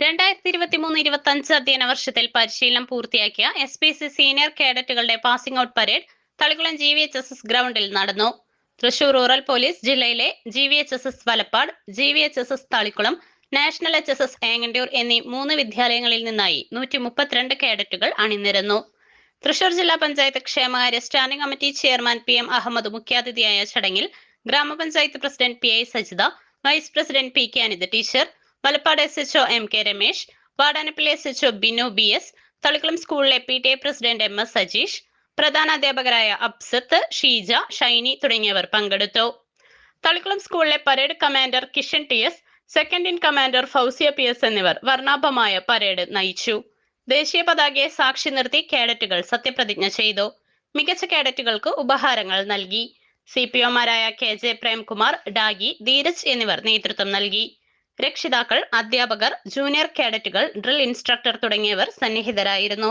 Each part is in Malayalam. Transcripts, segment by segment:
രണ്ടായിരത്തി ഇരുപത്തി മൂന്ന് ഇരുപത്തി അഞ്ച് അധ്യയന വർഷത്തിൽ പരിശീലനം പൂർത്തിയാക്കിയ S P C senior കേഡറ്റുകളുടെ passing out parade Thalikulam G V H S S ഗ്രൗണ്ടിൽ നടന്നു. തൃശൂർ റൂറൽ പോലീസ് ജില്ലയിലെ G V H S S Valappad G V H S S Thalikulam national H S S Engandiyur എന്നീ മൂന്ന് വിദ്യാലയങ്ങളിൽ നിന്നായി നൂറ്റി മുപ്പത്തിരണ്ട് കേഡറ്റുകൾ അണിനിരന്നു. തൃശൂർ ജില്ലാ പഞ്ചായത്ത് ക്ഷേമകാര്യ standing committee chairman P M Ahammed മുഖ്യാതിഥിയായ ചടങ്ങിൽ grama panchayat president P I Sajitha vice president P K Anitha teacher Valappad S H M K Ramesh Vadanappally S H Binu B S Thalikulam സ്കൂളിലെ P T A president M S Sajeesh പ്രധാന അധ്യാപകരായ അബ്സത്ത് ഷീജ ഷൈനി തുടങ്ങിയവർ പങ്കെടുത്തു. തളിക്കുളം സ്കൂളിലെ parade commander Kishan T S second in commander Fousiya P S എന്നിവർ വർണാഭമായ പരേഡ് നയിച്ചു. ദേശീയ പതാകയെ സാക്ഷി നിർത്തി കേഡറ്റുകൾ സത്യപ്രതിജ്ഞ ചെയ്തു. മികച്ച കേഡറ്റുകൾക്ക് ഉപഹാരങ്ങൾ നൽകി. സി പി ഒമാരായ കെ ജെ പ്രേംകുമാർ ഡാഗി ധീരജ് എന്നിവർ നേതൃത്വം നൽകി. രക്ഷിതാക്കൾ അധ്യാപകർ ജൂനിയർ കേഡറ്റുകൾ ഡ്രിൽ ഇൻസ്ട്രക്ടർ തുടങ്ങിയവർ സന്നിഹിതരായിരുന്നു.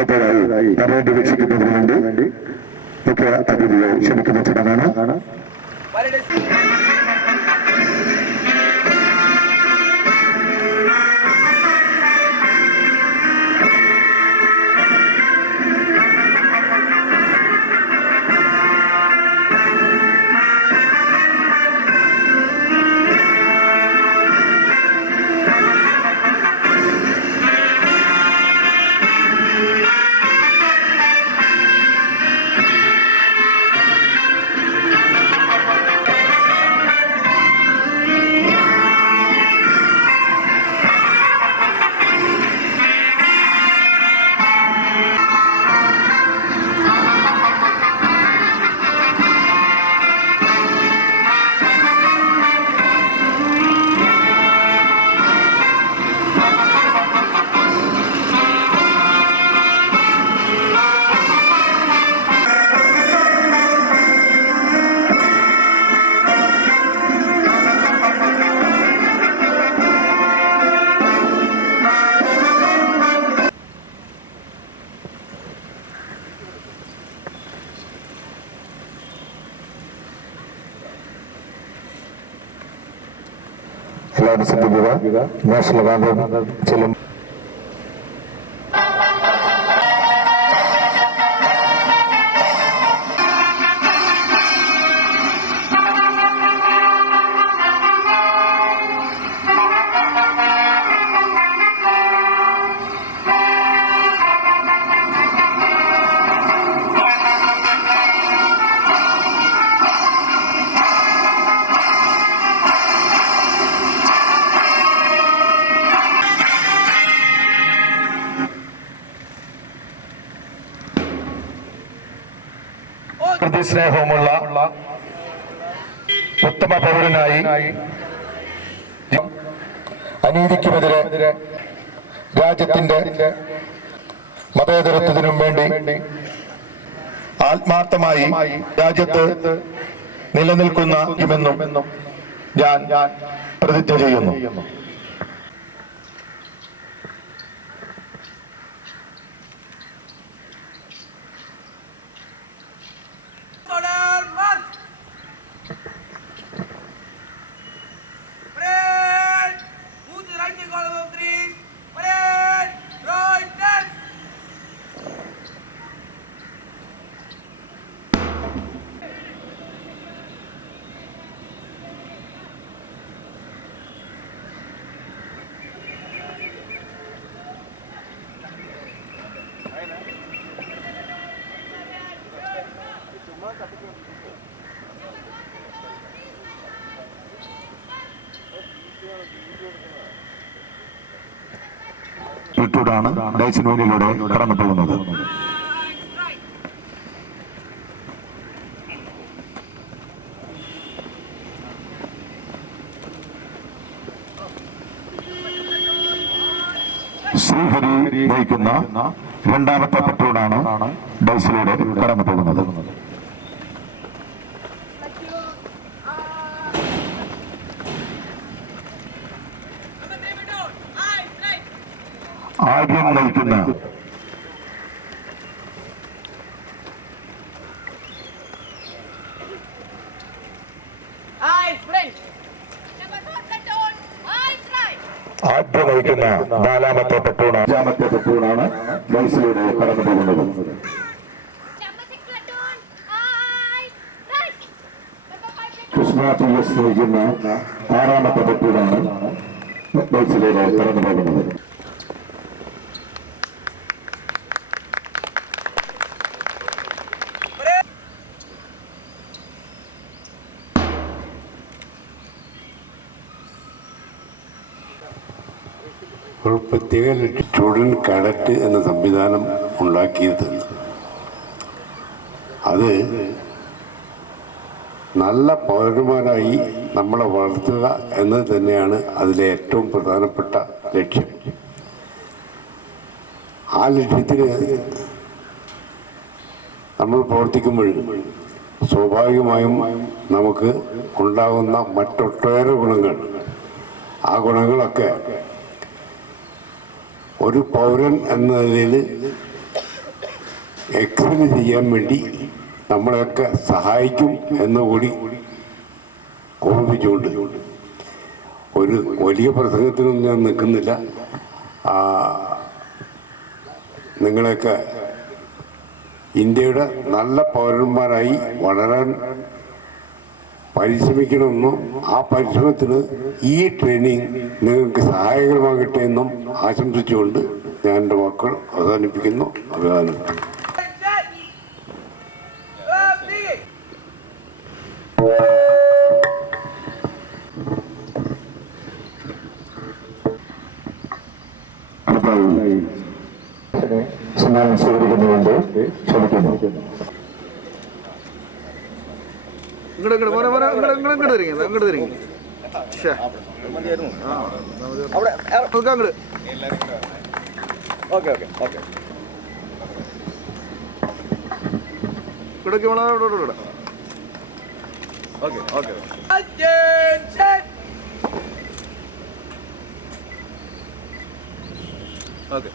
അടുത്തതായി പരേഡ് വീക്ഷിക്കുന്നതിന് വേണ്ടി. മുഖ്യ അതിഥിയെ ക്ഷണിക്കുന്ന ചടങ്ങാണ്. జిల్లా పరిషత్ జిల్లా నేషనల్ కాన్ఫరెన్స్ చెల్లింపు പ്രതിസ്നേഹവുമുള്ള ഉത്തമ പൗരനായി അനീതിക്കുമെതിരെ രാജ്യത്തിന്റെ മതേതരത്വത്തിനും വേണ്ടി ആത്മാർത്ഥമായി രാജ്യത്ത് നിലനിൽക്കുന്ന ഞാൻ പ്രതിജ്ഞ ചെയ്യുന്നു. ഇട്ടൂടാണ് ഡൈസിനോനിലൂടെ കടന്നു പോകുന്നത് ശ്രീഹരി നയിക്കുന്ന രണ്ടാമത്തെ പട്ടൂടാണ് ഡൈസിലൂടെ കടന്നു പോകുന്നത് ആദ്യം നയിക്കുന്ന! ആദ്യം നയിക്കുന്ന നാലാമത്തെ പെട്ടൂൺ അഞ്ചാമത്തെ പട്ടൂണാണ് മൈസിലൂടെ കടന്നു പോകുന്നത്. കൃഷ്ണ ടി എസ് നയിക്കുന്ന ആറാമത്തെ പട്ടൂടാണ് ഡൈസിലൂടെ കടന്നു പോകുന്നത്. ഒരു പ്രത്യേക സ്റ്റുഡന്റ് കാഡറ്റ് എന്ന സംവിധാനം ഉണ്ടാക്കിയത് അത് നല്ല പൗരന്മാരായി നമ്മളെ വളർത്തുക എന്നത് തന്നെയാണ് അതിലെ ഏറ്റവും പ്രധാനപ്പെട്ട ലക്ഷ്യം. ആ ലക്ഷ്യത്തിന് നമ്മൾ പ്രവർത്തിക്കുമ്പോൾ സ്വാഭാവികമായും നമുക്ക് ഉണ്ടാകുന്ന മറ്റൊട്ടേറെ ഗുണങ്ങൾ. ആ ഗുണങ്ങളൊക്കെ ഒരു പൗരൻ എന്ന നിലയിൽ എക്സിന് ചെയ്യാൻ വേണ്ടി നമ്മളെയൊക്കെ സഹായിക്കും എന്നുകൂടി ഓർമ്മിച്ചുകൊണ്ട് ഒരു വലിയ പ്രസംഗത്തിനൊന്നും ഞാൻ നിൽക്കുന്നില്ല. നിങ്ങളെയൊക്കെ ഇന്ത്യയുടെ നല്ല പൗരന്മാരായി വളരാൻ പരിശ്രമിക്കണമെന്നും ആ പരിശ്രമത്തിന് ഈ ട്രെയിനിങ് നിങ്ങൾക്ക് സഹായകരമാകട്ടെ എന്നും ആശംസിച്ചുകൊണ്ട് ഞാൻ എന്റെ വാക്കുകൾ അവസാനിപ്പിക്കുന്നു. അഭിവാദനം Set! Left, ഇങ്ങോട്ട് ഇങ്ങോട്ട് പോരാ പോരാ ഇങ്ങോട്ട് ഇങ്ങോട്ട് ഇങ്ങോട്ട് തിരിങ്ങി ഇങ്ങോട്ട് തിരിങ്ങി. നോക്കാം അങ്ങോട്ട് ഇവിടേക്ക് വേണം ഇവിടെ ഇവിടെ ഓക്കെ!